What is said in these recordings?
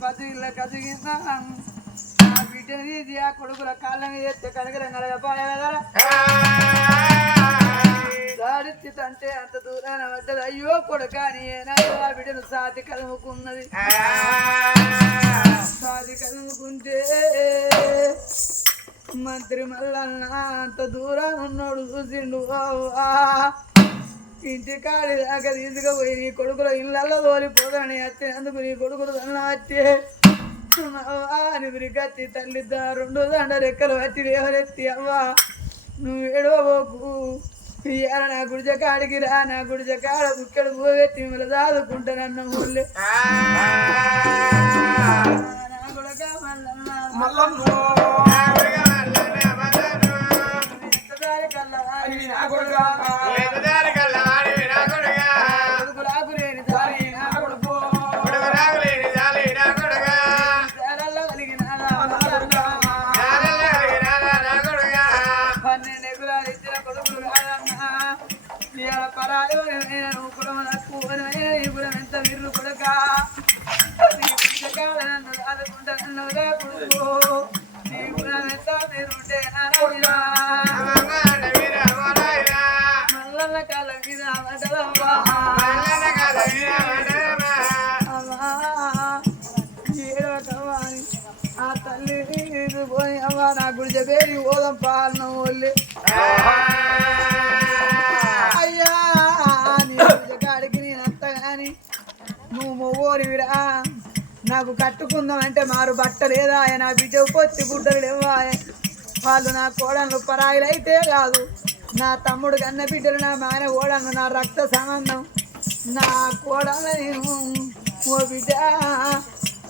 పదిళ్ళ కదిగిన నా బిడ్డను తీసి ఆ కొడుకుల కాళ్ళని మీద ఎత్తే కడగర నడగపాయగలరా దాడిచ్చి అంత దూరాన పడ్డది. అయ్యో కొడుక అని ఆ బిడ్డను సాతి కలుముకున్నది. సాతి కలుముకుంటే మంత్రి మల్లన్న అంత దూరం ఉన్నాడు చూసిండు. ఇంటి కాడి దాకా తీసుకుపోయి నీ కొడుకుల ఇళ్ళల్లో తోలిపోదని అత్తినందుకు నీ కొడుకులు తన అత్తే. గట్టి తల్లి రెండు దండ రెక్కలు వచ్చి లేవనెత్తి అవ్వా. నువ్వు ఏడవబోకు. ఇయ్యాల నా గుడిజ కాడికి రా నా గుడిజ కాడ బుక్కడు పోగెత్తి మిమ్మల్ని దాదుకుంటానన్న ఊళ్ళే నా మల్లన్న మల్లమ్మ ঘরে ফুল నాకు కట్టుకుందామంటే మారు బట్ట లేదా? నా బిడ్డ పొత్తి గుడ్డలు లేవాయే వాళ్ళు నా కోడళ్ళు పరాయిలు అయితే కాదు. నా తమ్ముడు కన్న బిడ్డలు నా మాన కోడళ్ళు నా రక్త సంబంధం నా కోడళ్ళ ఓ బిడ్డ.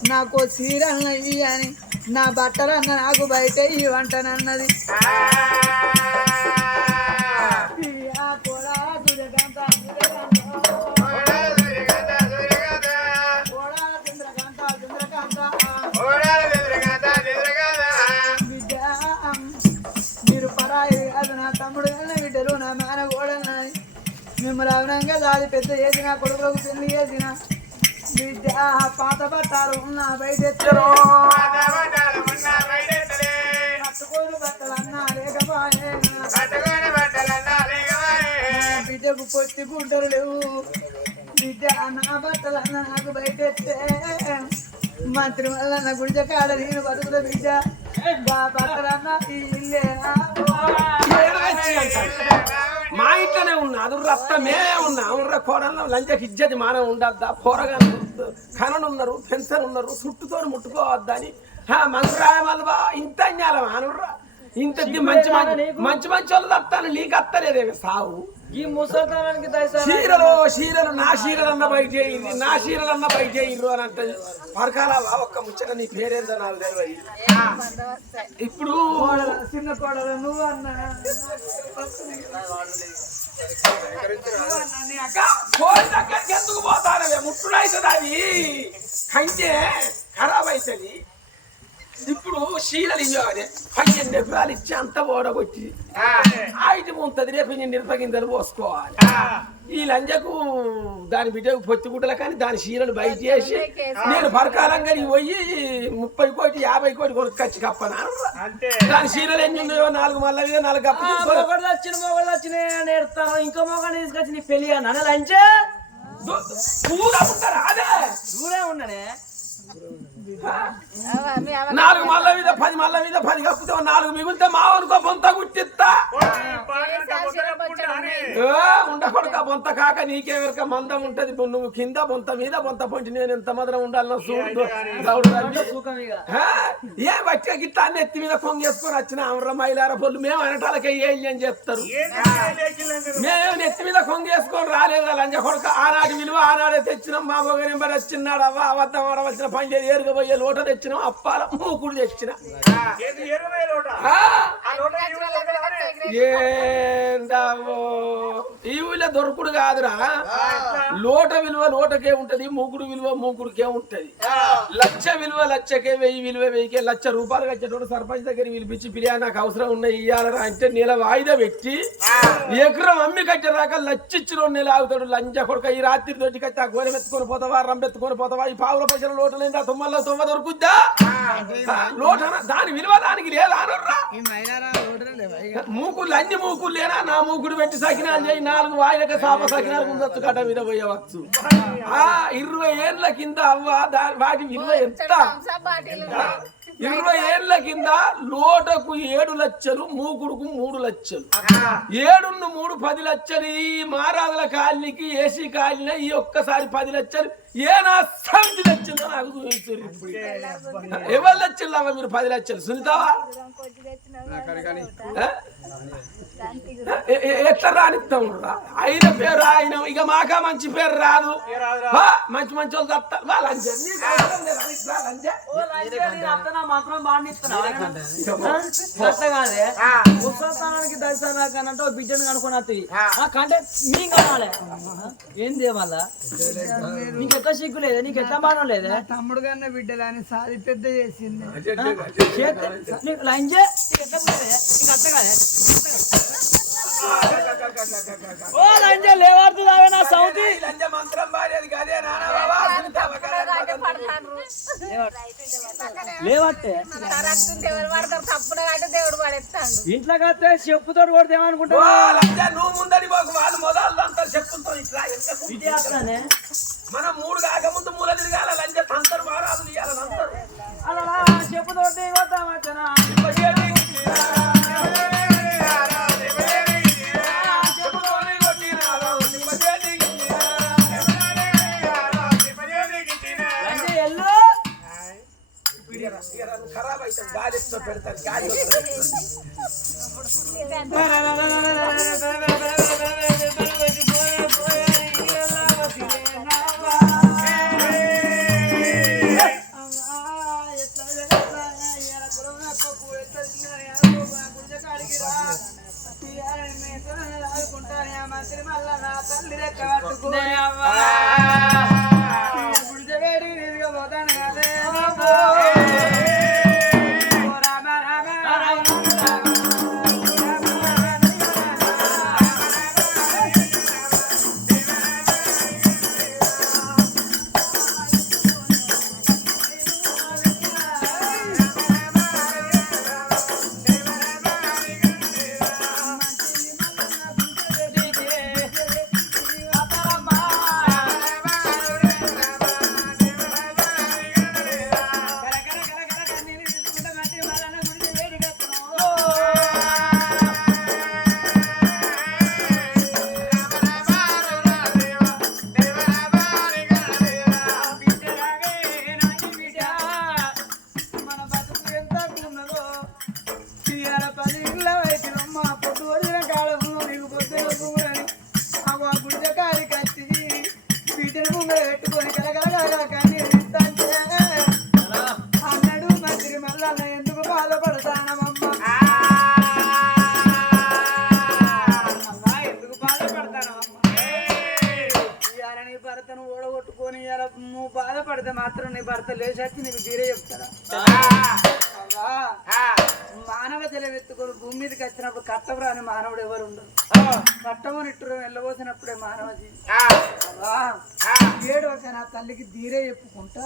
నాకు చీరలు ఇయ్యి అని నా బట్టలన్న నాకు బయట ఇవ్వంటనన్నది దాడి పెద్ద చేసిన కొడుకులకు పెళ్ళి చేసిన. బిడ్డ పాత బట్టాలు ఉన్న బయటెత్తరు. కట్టుకోని బట్టలు లేకపోయే. బిడ్డకు పొత్తి గుంటలు లేవు. బిడ్డ నా బట్టలు అన్న నాకు బయటెత్తే. మంత్రి వల్ల నా గుడిజ కాడ నేను బతుకుల బిడ్డ. బా బట్టలన్నా ఈ ఇల్లేనా మా ఇంట్లోనే ఉన్నా అది రక్తమే ఉన్నా అవునరా కోడల్లో లంచకి ఇజ్జతి మానం ఉండద్దా? పోరగాను కననున్నారు పెన్సర్ ఉన్నారు చుట్టుతో ముట్టుకోవద్దా అని. మంత్రాయ మల్వా ఇంత అన్యాలమా అనుర్రా? ఇంత మంచి మంచి మంచి మంచి వాళ్ళు తత్తాను నీకు అత్తలేదేమి సావు. ఈ ముసల్తనానికి చీరలు చీరలు నా అన్న బయట అయింది నా అన్న బయట అయ్యిండ్రు అని అంటే పరకాల ఒక్క ముచ్చట నీ పేరేందో నాకు తెలియదు ఇప్పుడు చిన్న కోడలు నువ్వు అన్నా. ఫోన్ దగ్గరికి ఎందుకు పోతానవే? ముట్టుడైతుంది అది. కంటే ఖరాబ్ అవుతుంది ఇప్పుడు శీలలు ఇవ్వాలి పన్నెండు ఎకరాలు ఇచ్చి అంత ఓడగొట్టి ఐటమ్ ఉంటుంది రేపు నేను నిరపగిందలు పోసుకోవాలి. ఈ లంజకు దాని బిడ్డకు పొత్తి గుడ్డలు కానీ దాని చీరలు బయట చేసి నేను పరకాలంగా పోయి ముప్పై కోటి యాభై కోటి కొనుక్కొచ్చి కప్పనా? దాని చీరలు ఎన్ని ఉన్నాయో నాలుగు మళ్ళీ నాలుగు కప్పు మొగడు వచ్చిన మొగడు వచ్చిన నేర్తాను ఇంకో మొగడు తీసుకొచ్చి నీ పెళ్ళి అన్న లంచే? దు- పూరా ఉంటారా? అదే. దూరే ఉండనే. నాలుగు మళ్ళ మీద పది మళ్ళ మీద పది కప్పుతా నాలుగు మిగిలితే మావనుకో బొంత గుట్టిస్తా ఏ, ఉండకూడక బొంత కాక నీకే వెనక మందం ఉంటది. నువ్వు కింద బొంత మీద బొంత పొంటి నేను ఎంత ఉండాలన్న చూడు. ఇక. ఆ, ఏ బట్టే గిట్ట అన్ని ఎత్తి మీద కొంగేసుకొని వచ్చిన అమర మైలార పొల్లు మేము అనటాలకే ఏళ్ళు అని చెప్తారు మేము నెత్తి మీద కొంగేసుకొని రాలేదు లంజ కొడుక. ఆనాటి విలువ ఆనాడే తెచ్చినాం. మా మొగని మరి వచ్చినాడు అవ్వ అబద్ధం ఆడవలసిన పని చేసి ఏరుగబోయే లోట తెచ్చినాం. అప్పాల మూకుడు తెచ్చిన. ఏందావో ఈ ఊళ్ళో దొరకుడు కాదురా. లోట విలువ లోటకే ఉంటది మూకుడు విలువ మూకుడికే ఉంటది. లక్ష విలువ లక్షకే వెయ్యి విలువ వెయ్యికే లక్ష రూపాయలు కట్టేటోడు సర్పంచ్ దగ్గర పిలిపించి పిలియా నాకు అవసరం ఉన్నాయి ఇయ్యాలరా అంటే నెల వాయిదా పెట్టి ఎకరం అమ్మి కట్టేదాకా లచ్చ ఇచ్చిన నెల ఆగుతాడు. లంచ కొడుక ఈ రాత్రి దొడ్డి కట్టి ఆ గోనె ఎత్తుకొని పోతావా రంబెత్తుకొని పోతావా ఈ పావుల పైసలు లోటు లేదా తొమ్మల్లో తొమ్మ దొరుకుద్దా? లోట దాని విలువ దానికి లేదా అనుర్రా? మూకులు అన్ని మూకులు లేనా? నా మూకుడు పెట్టి సకినాలు చేయి నాలుగు వాయిలక సాప సకినాలు ముందొచ్చు కట్ట మీద పోయవచ్చు. ఆ ఇరవై ఏళ్ళ కింద అవ్వ దాని వాటి విలువ ఎంత? ఇరవై ఏళ్ళ కింద లోటకు ఏడు లక్షలు మూకుడుకు మూడు లక్షలు ఏడున్ను మూడు పది లక్షలు ఈ మారాదుల కాలనీకి ఏసీ కాలనీ ఈ ఒక్కసారి పది లక్షలు ఏ నా సమితి లక్షలు నాకు చూపించారు ఇప్పుడు ఎవరు లక్షలు అవ్వ మీరు పది లక్షలు? సునీతావా ఎట్లా రానిస్తాం? ఆయన పేరు ఆయన ఇక మాకా మంచి పేరు రాదు. మంచి మంచి వాళ్ళు తప్పారు వా లంచ. నీకు అవసరం లేదా? నీకు రా లంచ. ఓ లంచే నేను అత్తనా మాత్రం బాగా అట్లా కాదే? ముసల్తానానికి దర్శనాకనంటే బిడ్డను కనుకొని వస్తాయి కంటే మీ కావాలి? ఏంది మళ్ళా నీకు ఎట్లా సిగ్గు లేదా? నీకు ఎట్లా బాణం లేదా? తమ్ముడు కన్నా బిడ్డలు అని సాది పెద్ద చేసింది. నీకు లంచే నీకు ఎట్లా పోతే? నీకు అత్త కాదే ఓ లంజ లేవాడుతుంది నా సౌతి లంజ మంత్రం పాడేది కదే నానా బాబా, లేవట్టే తప్పున కాబట్టి దేవుడు చెప్పుతో కొడితే ఏమనుకుంటా నువ్వు ముందడి పోకు వాళ్ళు మొదలు అంతా చెప్పులతో ఇట్లా మనం మూడు కాకముందు మూల తిరగాల లంచ తంతరు వారాలు ఇయ్యాలి చెప్పుతో పెడతారు గాలి ఆ గుడిద ఏడు ఒక నా తల్లికి ధీరే చెప్పుకుంటా.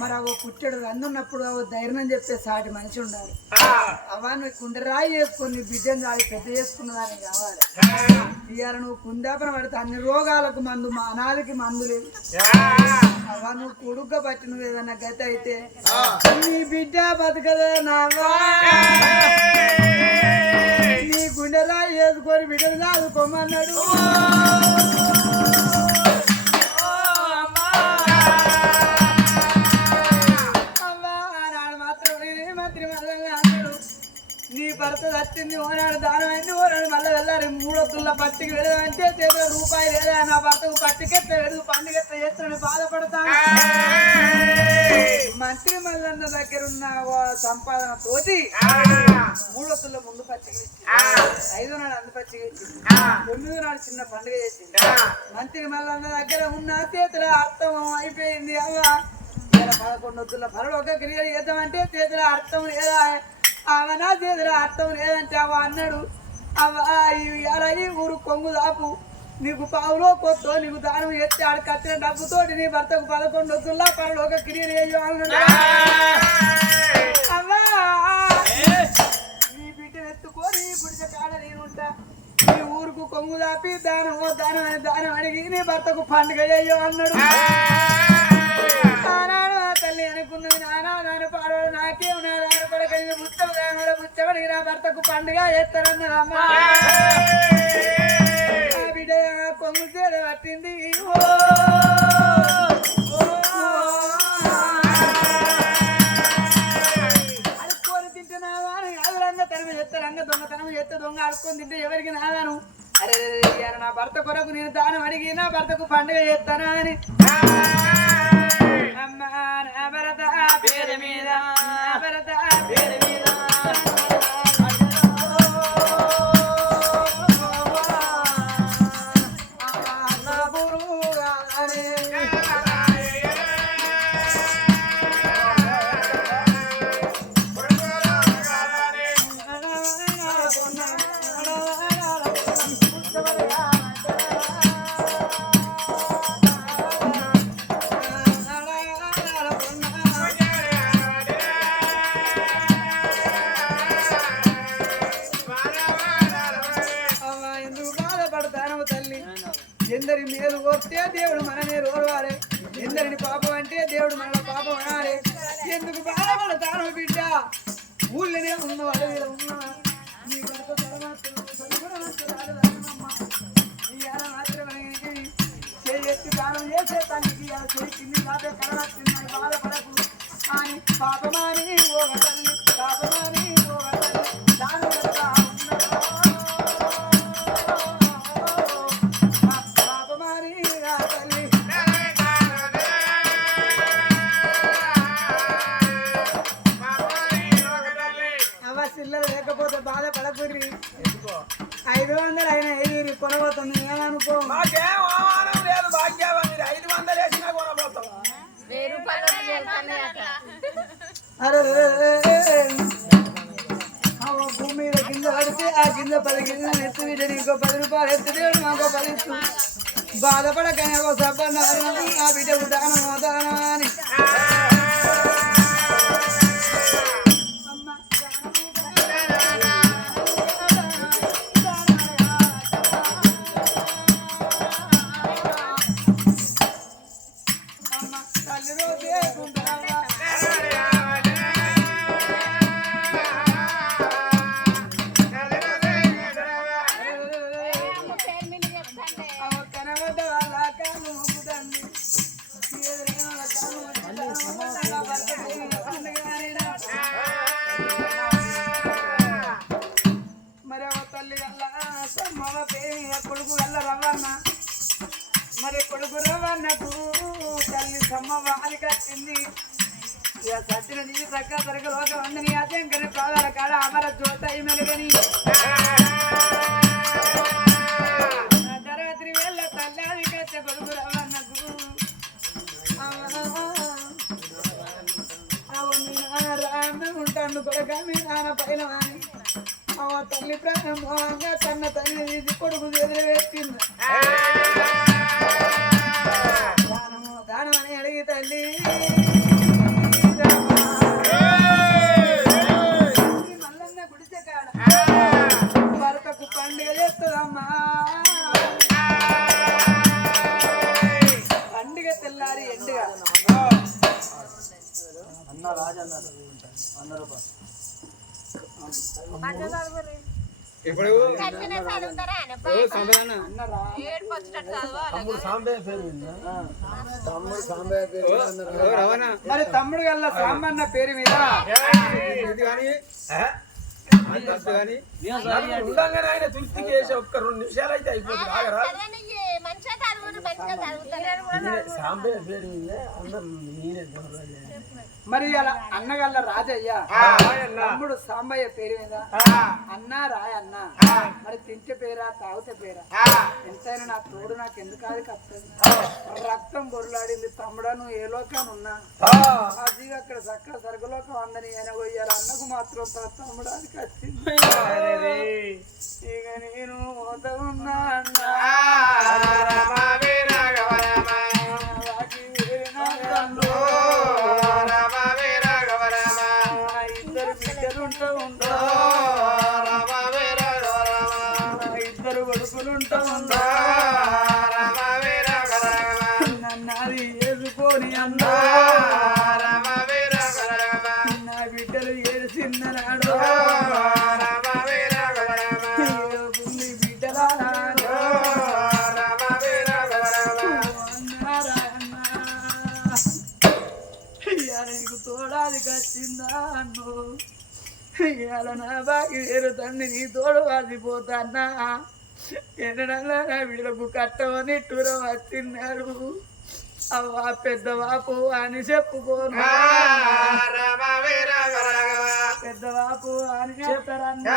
మరి అవ పుట్టెడు అందున్నప్పుడు అవ ధైర్యం చెప్పే సాటి మనిషి ఉండాలి. అవ్వా నువ్వు కుండరాయి చేసుకొని నీ బిడ్డను చాలి పెద్ద చేసుకున్నదాన్ని కావాలి. ఇవాళ నువ్వు కుందాపన పడితే అన్ని రోగాలకు మందు మా అనాదికి మందు లేదు అవ్వా నువ్వు కొడుక పట్టి నువ్వు ఏదన్నా గత అయితే నీ బిడ్డ బతకదే నావా నీ గుండెలా వేసుకొని బిడ్డలు చదువుకోమన్నాడు మాత్రం అన్నాడు. నీ భర్త వచ్చింది ఓనాడు దానం అయింది ఓనాడు మళ్ళీ వెళ్ళారు మూడొత్తుల పట్టికి వెళ్ళాలంటే చేతిలో రూపాయి లేదా? నా భర్తకు పట్టికెత్త వెళ్ళు పండుగెత్త చేస్తాడు బాధపడతాను దగ్గర ఉన్న సంపాదన తోటి మూడొత్తుల ముందు పచ్చిక ఇచ్చి ఐదో నాడు అందు ఇచ్చి తొమ్మిదో నాడు చిన్న పండుగ చేసింది. మంత్రి మల్లన్న దగ్గర ఉన్న చేతుల అర్థం అయిపోయింది. ఇలా పదకొండు వద్దుల పనులు ఒక క్రియ చేద్దామంటే చేతుల అర్థం లేదా? ఆమె నా చేతుల అర్థం లేదంటే అవ్వ అన్నాడు. అవ్వ ఇలా ఈ ఊరు కొంగు దాపు. నీకు పావులో కొత్తో నీకు దానం ఎత్తి ఆడ కట్టిన డబ్బుతోటి నీ భర్తకు పదకొండు వద్దుల్లా పనులు ఒక క్రియ చేయు అన్నాడు అవ్వా నీ బిడ్డను ఎత్తుకొని గుడిసె కాడ నేనుంటా నీ ఊరుకు కొంగు దాపి దానం దానం దానం అడిగి నీ భర్తకు పండుగ అయ్యో అన్నాడు. తల్లి అనుకున్నది నానా నాన్న పాడవాడు నాకేం నా దాని కొడకని బుచ్చడు దాని బుచ్చబడి నా భర్తకు పండుగ చేస్తానన్నాడు అమ్మ. కొంగు చేడ పట్టింది. ఓ! దొంగతనం చేస్తే దొంగ అడుక్కొని తింటే ఎవరికి నాదాను? అరే నా భర్త కొరకు నేను దానం అడిగి నా భర్తకు పండుగ చేస్తానా అని. అమ్మా నా భరత పేరు మీద దేవుడు మననే రోడవారే ఎందరిని పాపం అంటే దేవుడు మన పాపం అనాలి. ఎందుకు బాధపడతాను బిడ్డ? ఊళ్ళనే ఉన్న ఐదు వందలు అయినా ఐదు కొనబోతుంది. ఏమనుకో. మాకేం లేదు భాగ్యావా మీరు ఐదు వందలు వేసినా కొనబోతాం. భూమి మీద కింద పడితే ఆ కింద పది కింద ఎత్తు వీటిని ఇంకో పది రూపాయలు ఎత్తు దేవుడు మాకో పది బాధపడకనే ఒక సబ్బన్న ఆ బిడ్డ ఉదాహరణ ఉదాహరణ అని. మరి కొడుకు రవ్వన్నకు తల్లి సమ్మవ అది కట్టింది. ఇక సచ్చిన నీ చక్క తరగ లోక వందని అశంకరి పాదాల కాడ అమర జ్యోత మెలుగని అర్ధరాత్రి వేళ తల్లి కచ్చ కొడుకు రవ్వన్నకు అవు మీ నాన్న రామ్మ ఉంటాను కొడుక మీ నాన్న పైన వాణి అవ తల్లి ప్రాణం తన తల్లి కొడుకు ఎదురు పెట్టింది దానము దానం అని అడిగి తల్లి. ఇప్పుడు మరి తమ్ముడు గల్ల సాంబన్న పేరు మీద ఉండంగానే ఆయన తులసికి వేసి ఒక్క రెండు నిమిషాలు అయితే అయిపోతుంది ఆగరా మంచిగా మంచిగా. మరి అలా అన్నగల్ల రాజయ్య తమ్ముడు సాంబయ్య పేరు మీద అన్నా రాయ అన్న. మరి తింటే పేరా తాగితే పేరా? ఎంతైనా నా తోడు నాకు ఎందుకు అది కప్పదు రక్తం బొరులాడింది తమ్ముడా నువ్వు ఏ లోకాన్ని ఉన్నా అది అక్కడ చక్క సరుకులోకం అందని ఆయన పోయాలి అన్నకు మాత్రం తన తమ్ముడానికి వచ్చింది ఇక నేను పోతా ఉన్నా అన్నా వాకి తండ్రి నీ తోడు వాసిపోతానా ఎన్నడల్లా వీళ్ళకు కట్టమని టూర వచ్చిన్నారు అవ్వా పెద్ద వాపు అని చెప్పుకోను పెద్ద వాపు అని చెప్తారన్నా.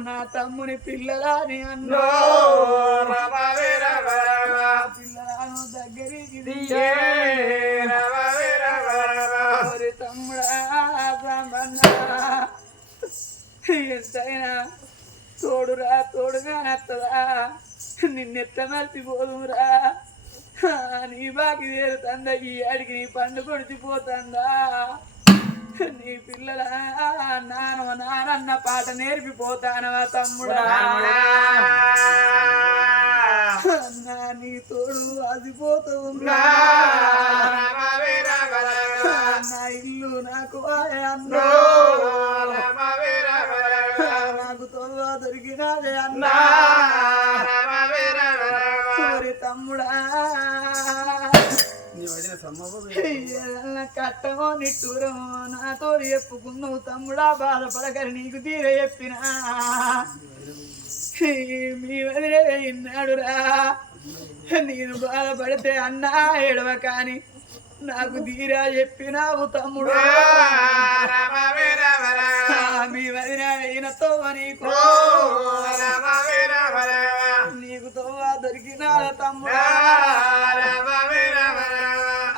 నా తమ్ముని పిల్లలని అన్నా. పిల్లలను దగ్గరికి ఎంతైనా తోడురా తోడుగా నత్తదా. నిన్నెత్త మర్చిపోదురా నీ బాకి తీరుతందా ఈ అడిగి నీ పండు కొడిచిపోతుందా నీ పిల్లల నాన్న నానన్న పాట నేర్పిపోతానవా తమ్ముడా? అన్నా నీ తోడు అదిపోతూ నా ఇల్లు నాకు అన్నా. నాకు తోడు దొరికినాదే అన్నా. ఓరి తమ్ముడా. కట్టమో నిట్టూరమో నాతో చెప్పుకున్నావు తమ్ముడా. బాధపడకరి నీకు తీర చెప్పినా. మీ వదిలే విన్నాడురా నేను బాధపడితే అన్నా ఏడవ కాని నాకు తీరా చెప్పినావు తమ్ముడు మీ వదిన అయినతో నీకు నీకు తోవ దొరికినా తమ్ముడా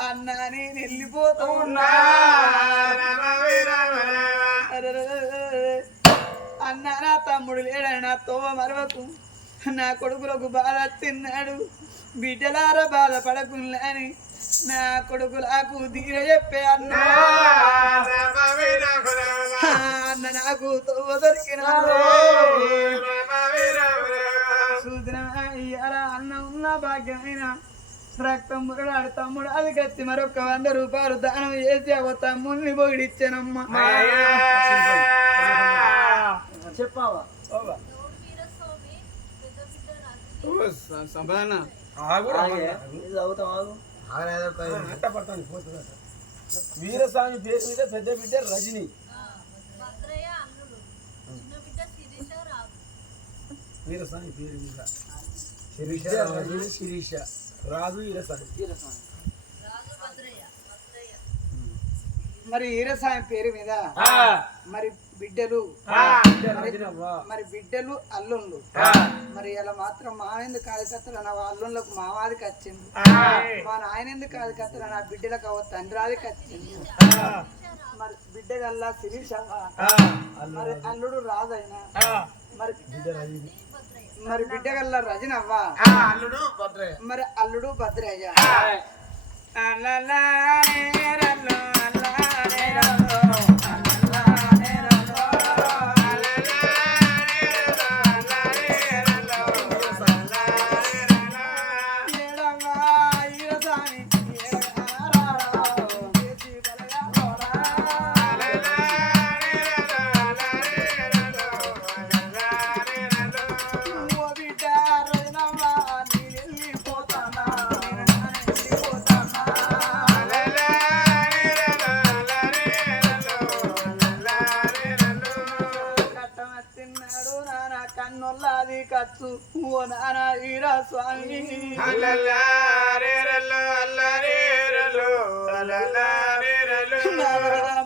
అన్నా నేను వెళ్ళిపోతూ ఉన్నా తమ్ముడు లేడని నా తోవ మరవకు. నా కొడుకులకు బాధ తిన్నాడు. బిడ్డలారా బాధపడకులని నా కొడుకులకు తీర చెప్పే అన్న. అన్న నాకు తోవ దొరికినాడు చూసిన ఇయ్యాల అన్న ఉన్న భాగ్యమైన. రక్తం మురడాడు తమ్ముడు. అది కత్తి మరొక వంద రూపాయలు దానం చేసి అవ తమ్ముల్ని పొగిడిచ్చానమ్మ. చెప్పావా? సంపాదన. వీరస్వామి పేరు మీద పెద్ద బిడ్డ రజని. వీరస్వామి పేరు మీద. శిరీష రజని శిరీష. రాజు వీరస్వామి. మరి ఈరసాయం పేరు మీద మరి బిడ్డలు. మరి బిడ్డలు అల్లుళ్ళు. మరి ఇలా మాత్రం మావెందుకు కాదు కత్తలు నా అల్లుళ్ళకు మావాదికి వచ్చింది. మా నాయన ఎందుకు కాదు కత్తలు నా బిడ్డలకు అవ తండ్రాదికి వచ్చింది. మరి బిడ్డ గల్లా శిరీష మరి అల్లుడు రాజైనా? మరి మరి బిడ్డ గల్లా రజనవ్వ? అల్లుడు భద్రయ్య. మరి అల్లుడు భద్రయ్య. అల్లలానే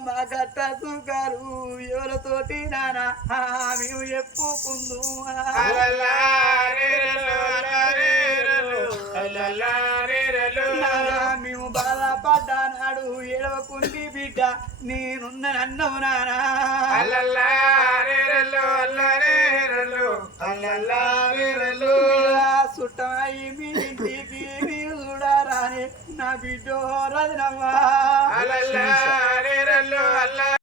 మా గట్ట సుగారు ఎవరితోటి నానా మేము చెప్పుకుందు మేము బాధపడ్డానాడు ఏడవకుండి బిడ్డ నేనున్న నన్నవు నానా సుట్టమై మీ ఇంటికి మీరు చూడారాని నా బిడ్డ